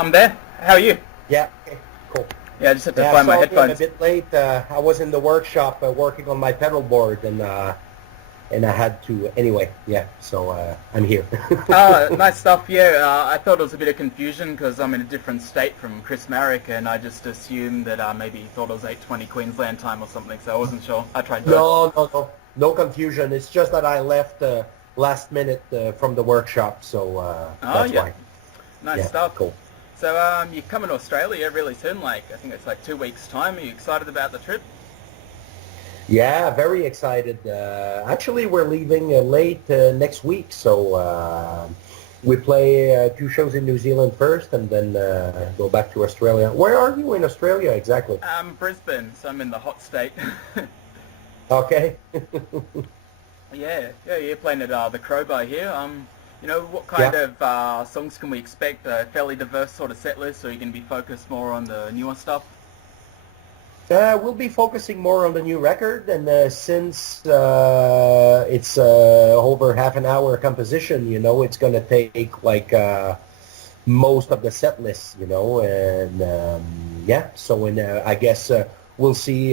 I'm there. How are you? Yeah, okay, cool. Yeah, I just had to Yeah, find my sorry I'm a headphones. bit late. I was in the workshop working on my pedal board, and I had to anyway. Yeah, so I'm here. Nice stuff. Yeah, I thought it was a bit of confusion because I'm in a different state from Chris Marrick, and I just assumed that maybe he thought it was 8:20 Queensland time or something, so I wasn't sure. I tried both. No confusion. It's just that I left last minute from the workshop, so Oh, that's yeah. why. Nice Yeah, stuff. cool. So, you're coming to Australia really soon, like, I think it's like 2 weeks' time. Are you excited about the trip? Yeah, very excited. Actually, we're leaving late next week, so we play 2 shows in New Zealand first, and then go back to Australia. Where are you in Australia exactly? Brisbane, so I'm in the hot state. Okay. Yeah, you're playing at the Crowbar here. What kind Yeah. of songs can we expect? A fairly diverse sort of set list, or are you going to be focused more on the newer stuff? We'll be focusing more on the new record, and since it's over half an hour composition, it's going to take like most of the set list, and yeah. So, I guess we'll see.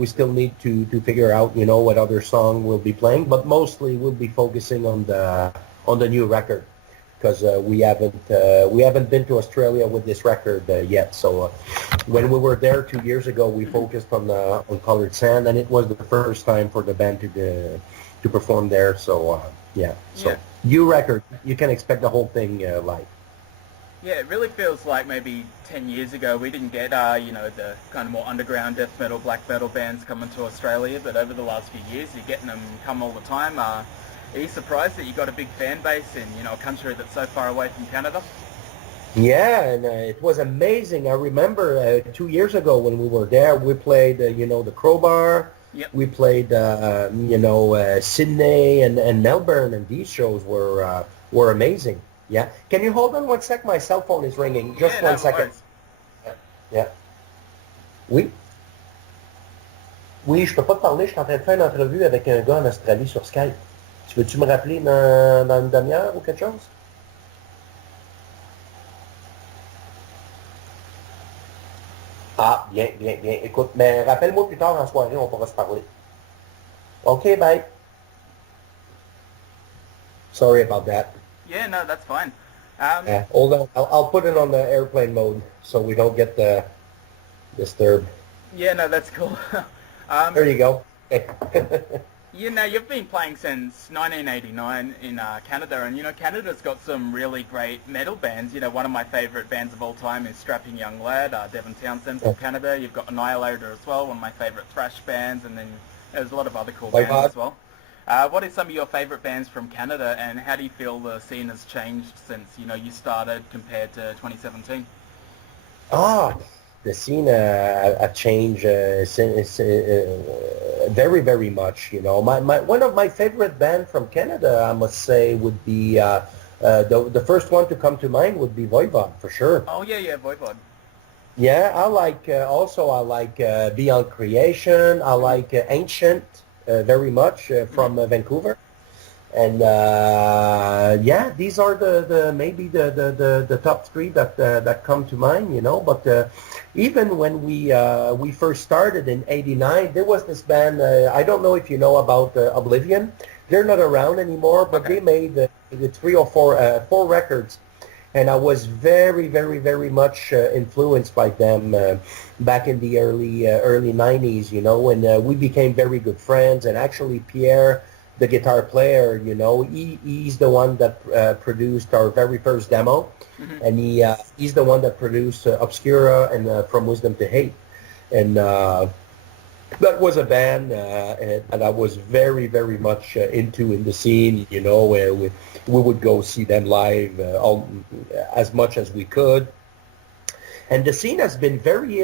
We still need to figure out, what other song we'll be playing, but mostly we'll be focusing on the new record, because we haven't been to Australia with this record yet. So when we were there 2 years ago, we focused on Colored Sand, and it was the first time for the band to perform there. So yeah, so Yeah. new record, you can expect the whole thing live. Yeah, it really feels like maybe 10 years ago we didn't get, the kind of more underground death metal, black metal bands coming to Australia, but over the last few years you're getting them come all the time. Are you surprised that you got a big fan base in, a country that's so far away from Canada? Yeah, and it was amazing. I remember 2 years ago when we were there, we played, the Crowbar. Yep. We played, Sydney and Melbourne, and these shows were amazing. Yeah. Can you hold on one sec? My cell phone is ringing. Just Yeah, one no second. worries. Yeah. Oui. Oui, je peux pas te parler. Je suis en train de faire une entrevue avec un gars en Australie sur Skype. Tu veux-tu me rappeler dans une demi-heure ou quelque chose? Ah, bien, bien, bien. Écoute, mais rappelle-moi plus tard en soirée, on pourra se parler. OK, bye. Sorry about that. Yeah, no, that's fine. Yeah, hold on. I'll put it on the airplane mode so we don't get disturbed. Yeah, no, that's cool. There you go. You've been playing since 1989 in Canada, and Canada's got some really great metal bands. One of my favourite bands of all time is Strapping Young Lad, Devon Townsend from Canada. You've got Annihilator as well, one of my favourite thrash bands, and then there's a lot of other cool bands as well. What are some of your favourite bands from Canada, and how do you feel the scene has changed since you started compared to 2017? The scene have changed very, very much. One of my favorite band from Canada, I must say, would be the first one to come to mind would be Voivod, for sure. Oh yeah, Voivod. Yeah, I like Beyond Creation. I like Ancient very much from Vancouver. And yeah, these are the maybe the top three that come to mind, But even when we first started in '89, there was this band. I don't know if you know about Oblivion. They're not around anymore, but Okay. they made the three or four records, and I was very, very, very much influenced by them back in the early '90s, and we became very good friends. And actually, Pierre, the guitar player, he's the one that produced our very first demo, and he's the one that produced Obscura and From Wisdom to Hate, and that was a band and I was very, very much into in the scene, where we would go see them live as much as we could, and the scene has been very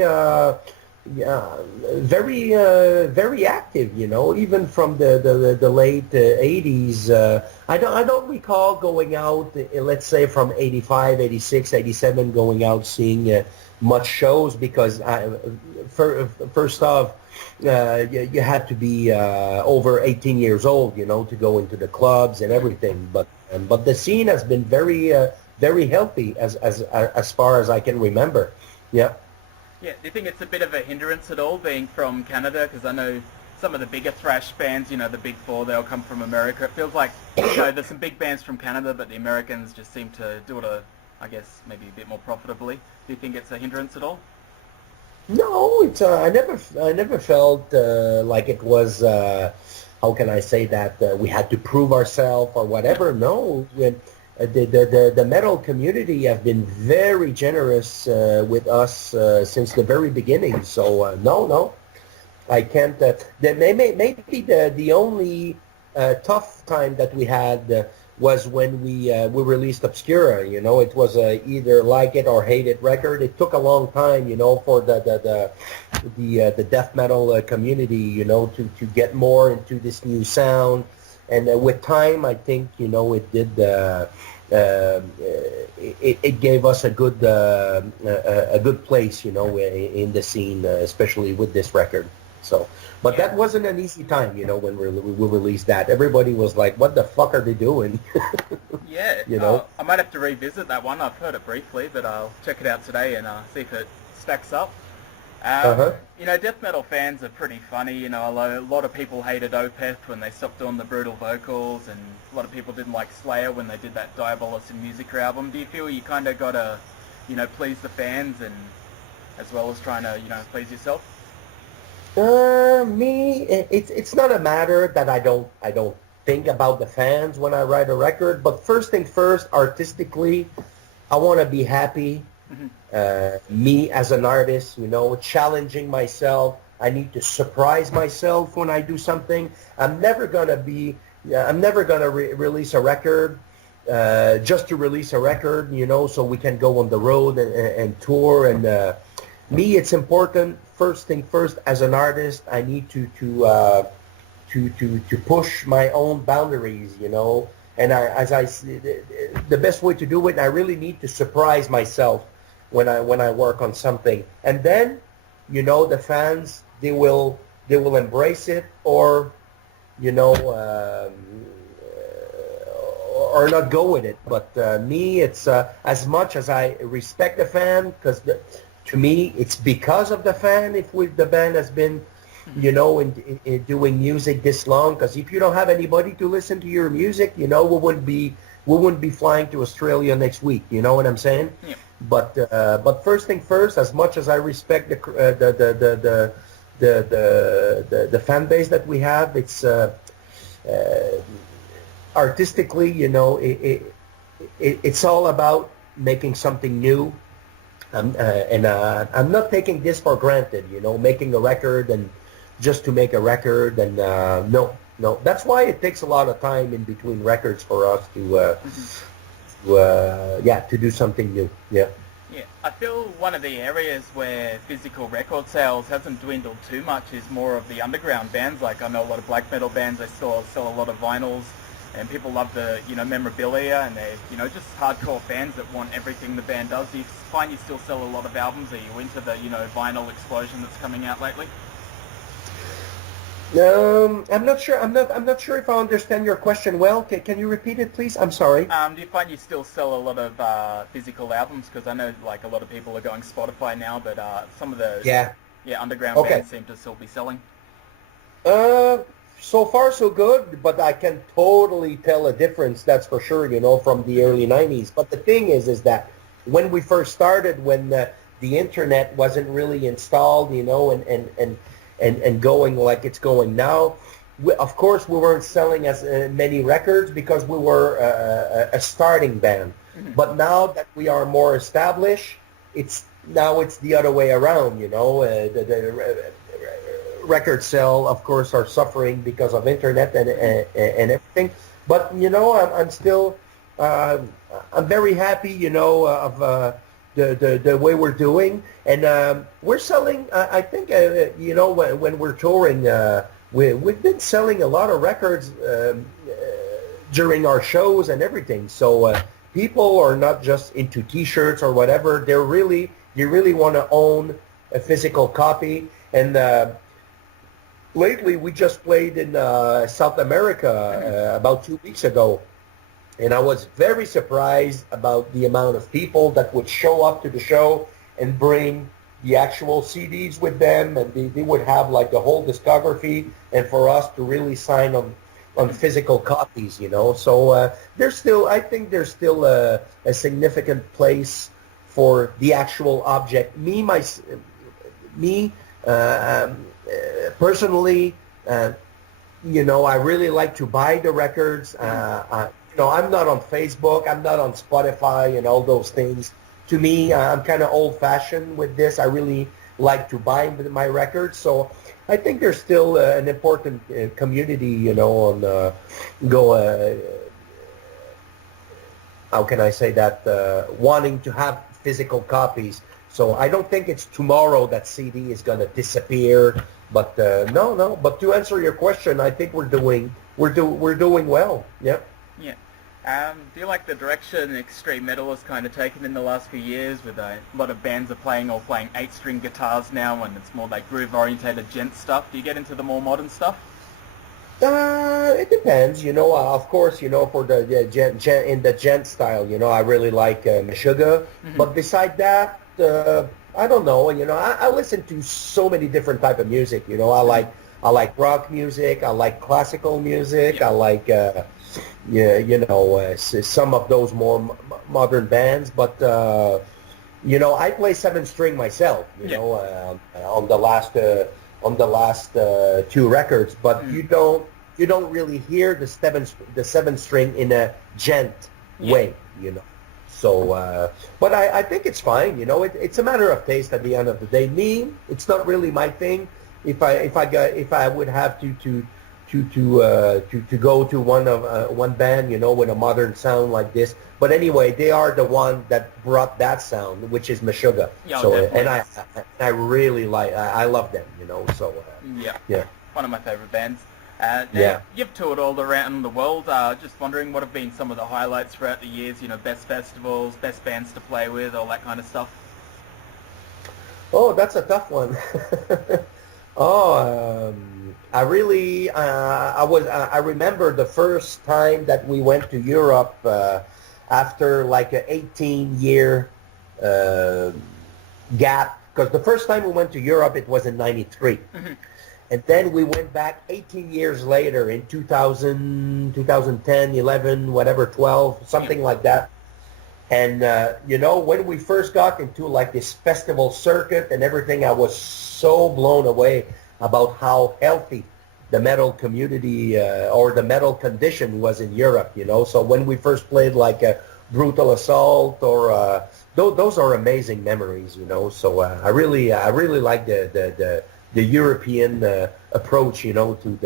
very active, even from the late 80s. I don't recall going out, let's say from 85, 86, 87, going out seeing much shows, because first off, you had to be over 18 years old, to go into the clubs and everything. But the scene has been very very healthy as far as I can remember. Yeah. Yeah, do you think it's a bit of a hindrance at all being from Canada? Because I know some of the bigger thrash bands, you know, the big four, they all come from America. It feels like, you know, there's some big bands from Canada, but the Americans just seem to do it, I guess, maybe a bit more profitably. Do you think it's a hindrance at all? No, it's I never felt like it was how can I say that we had to prove ourselves or whatever. No, the metal community have been very generous with us since the very beginning. So no, I can't. Maybe the only tough time that we had was when we released Obscura. You know, it was either like it or hate it record. It took a long time, you know, for the death metal community, you know, to get more into this new sound. And with time, I think, you know, it did. It gave us a good place, you know, in the scene, especially with this record. So, but that wasn't an easy time, you know, when we released that. Everybody was like, "What the fuck are they doing?" Yeah, you know. I might have to revisit that one. I've heard it briefly, but I'll check it out today and see if it stacks up. You know, death metal fans are pretty funny. You know, a lot of people hated Opeth when they stopped doing the brutal vocals, and a lot of people didn't like Slayer when they did that Diabolus in Musica album. Do you feel you kind of got to, you know, please the fans and as well as trying to, you know, please yourself? It's not a matter that I don't think about the fans when I write a record, but first thing first, artistically, I want to be happy. Me as an artist, you know, challenging myself. I need to surprise myself when I do something. I'm never gonna release a record just to release a record, you know, so we can go on the road and tour. And me, it's important. First thing first, as an artist, I need to push my own boundaries, you know. And the best way to do it, I really need to surprise myself when I work on something. And then, you know, the fans, they will embrace it, or, you know, or not go with it. But me, it's as much as I respect the fan, because to me, it's because of the fan if the band has been, you know, in doing music this long. Because if you don't have anybody to listen to your music, you know, we wouldn't be flying to Australia next week. You know what I'm saying? Yeah. But first thing first, as much as I respect the fan base that we have, it's artistically, you know, it's all about making something new. And I'm not taking this for granted, you know, making a record and just to make a record. And no, that's why it takes a lot of time in between records for us to do something new. Yeah. Yeah, I feel one of the areas where physical record sales hasn't dwindled too much is more of the underground bands. Like, I know a lot of black metal bands, they still sell a lot of vinyls, and people love the, you know, memorabilia, and they're, you know, just hardcore fans that want everything the band does. Do you find you still sell a lot of albums? Are you into the, you know, vinyl explosion that's coming out lately? I'm not sure. I'm not sure if I understand your question well. Can you repeat it, please? I'm sorry. Do you find you still sell a lot of physical albums? Because I know, like, a lot of people are going Spotify now, but some of the underground bands seem to still be selling. So far so good, but I can totally tell a difference. That's for sure. You know, from the early '90s. But the thing is that when we first started, when the internet wasn't really installed, you know, and going like it's going now. Of course, we weren't selling as many records because we were a starting band. Mm-hmm. But now that we are more established, it's the other way around. You know, the record sale, of course, are suffering because of internet and everything. But you know, I'm still I'm very happy. You know, of the way we're doing, and we're selling. I think you know, when we're touring, we've been selling a lot of records during our shows and everything. So people are not just into T-shirts or whatever. They really want to own a physical copy. And lately, we just played in South America about 2 weeks ago. And I was very surprised about the amount of people that would show up to the show and bring the actual CDs with them, and they would have like the whole discography, and for us to really sign on physical copies, you know. So there's still, I think there's still a significant place for the actual object. Me, personally, you know, I really like to buy the records. You know, I'm not on Facebook. I'm not on Spotify and all those things. To me, I'm kind of old-fashioned with this. I really like to buy my records. So I think there's still an important community, you know, on how can I say that, wanting to have physical copies. So I don't think it's tomorrow that CD is going to disappear. But no. But to answer your question, I think we're doing well. Yeah. Yeah. Do you like the direction extreme metal has kind of taken in the last few years, with a lot of bands are playing 8-string guitars now, and it's more like groove-orientated gent stuff? Do you get into the more modern stuff? It depends, you know. Of course, you know, for the in the gent style, you know, I really like Meshuggah. But beside that, I don't know. You know, I listen to so many different type of music. You know, I like rock music. I like classical music. I like you know, some of those more modern bands. But you know, I play 7-string myself. You know, on the last 2 records. But you don't really hear the 7-string in a gent way. You know. So, but I think it's fine. You know, it's a matter of taste at the end of the day. Me, it's not really my thing. If I would have to go to one band, you know, with a modern sound like this. But anyway, they are the one that brought that sound, which is Meshuggah. Yeah, so definitely. and I really I love them. You know, so yeah. One of my favorite bands. Yeah. You've toured all around the world. Just wondering, what have been some of the highlights throughout the years? You know, best festivals, best bands to play with, all that kind of stuff. Oh, that's a tough one. I really, I remember the first time that we went to Europe after like an 18-year gap, because the first time we went to Europe, it was in 93. And then we went back 18 years later in 2000, 2010, 11, whatever, 12, something like that. And, you know, when we first got into like this festival circuit and everything, I was so blown away about how healthy the metal community or the metal condition was in Europe, you know. So when we first played like a Brutal Assault or those are amazing memories, you know. So I really like the European approach, you know, to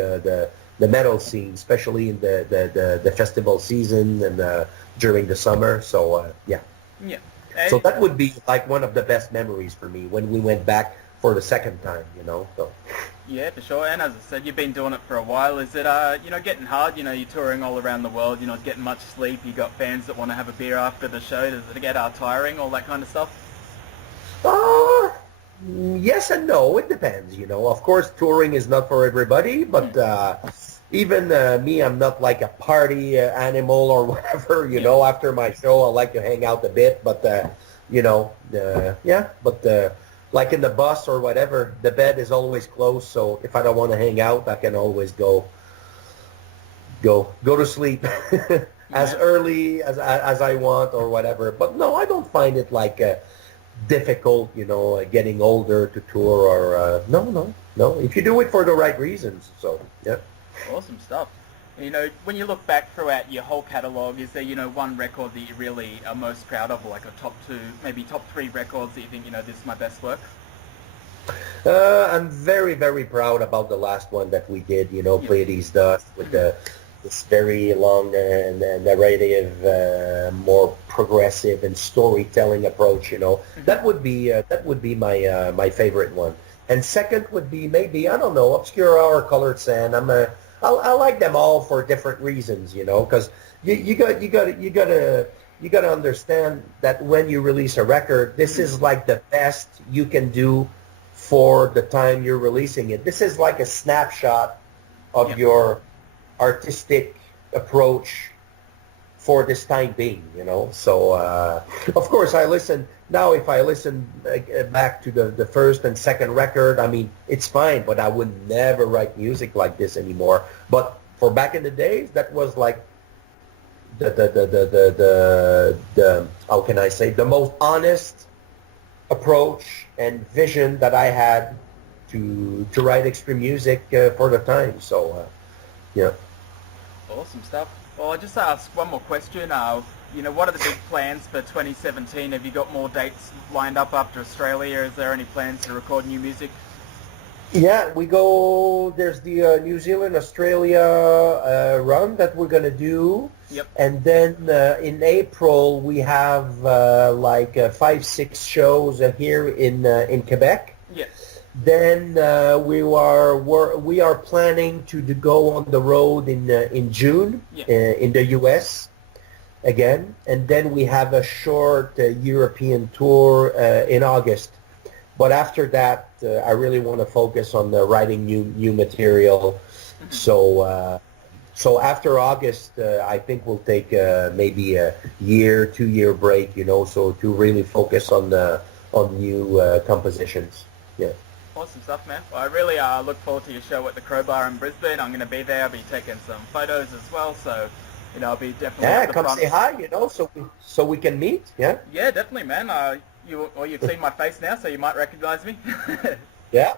the metal scene, especially in the festival season and during the summer. So yeah. So that would be like one of the best memories for me when we went back for the second time, you know. So yeah, for sure. And as I said, you've been doing it for a while. Is it you know, getting hard? You know, you're touring all around the world. You're not getting much sleep. You got fans that want to have a beer after the show. Does it get tiring? All that kind of stuff. Yes and no. It depends, you know. Of course, touring is not for everybody, but even me, I'm not like a party animal or whatever, you know. After my show, I like to hang out a bit, but, you know, but like in the bus or whatever, the bed is always closed, so if I don't want to hang out, I can always go to sleep as early as I want or whatever. But no, I don't find it like difficult, you know, getting older to tour or no. If you do it for the right reasons, so yeah. Awesome stuff. You know, when you look back throughout your whole catalogue, is there, you know, one record that you really are most proud of, or like a top 2, maybe top 3 records that you think, you know, this is my best work? I'm very, very proud about the last one that we did, you know, Pleiades Dust, with this very long and narrative, more progressive and storytelling approach, you know. That would be my my favorite one. And second would be maybe, I don't know, Obscura or Colored Sand. I like them all for different reasons, you know, because you gotta understand that when you release a record, this is like the best you can do for the time you're releasing it. This is like a snapshot of your artistic approach for this time being, you know. So, of course, I listen now. If I listen back to the first and second record, I mean, it's fine, but I would never write music like this anymore. But for back in the days, that was like the how can I say, the most honest approach and vision that I had to write extreme music for the time. So, yeah. Awesome stuff. Well, I just ask one more question. You know, what are the big plans for 2017? Have you got more dates lined up after Australia? Is there any plans to record new music? Yeah, we go. There's the New Zealand Australia run that we're gonna do. Yep. And then in April we have like 5-6 shows here in Quebec. Yes. Then we are planning to go on the road in June in the U.S. again, and then we have a short European tour in August. But after that, I really want to focus on writing new material. So after August, I think we'll take maybe a 2-year break, you know, so to really focus on new compositions. Yeah. Awesome stuff, man. Well, I really look forward to your show at the Crowbar in Brisbane. I'm going to be there. I'll be taking some photos as well. So, you know, I'll be definitely at the come front. say hi, you know, so we can meet. Yeah. Yeah, definitely, man. You've seen my face now, so you might recognize me. Yeah.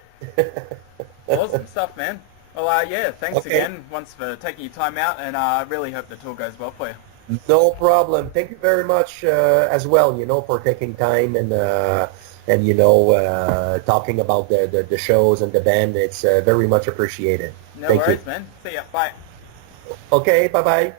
Awesome stuff, man. Well, yeah, thanks Okay. again once for taking your time out, and I really hope the tour goes well for you. No problem. Thank you very much as well, you know, for taking time and you know, talking about the shows and the band. It's very much appreciated. No Thank worries, you. man. See ya. Bye. Okay, bye-bye.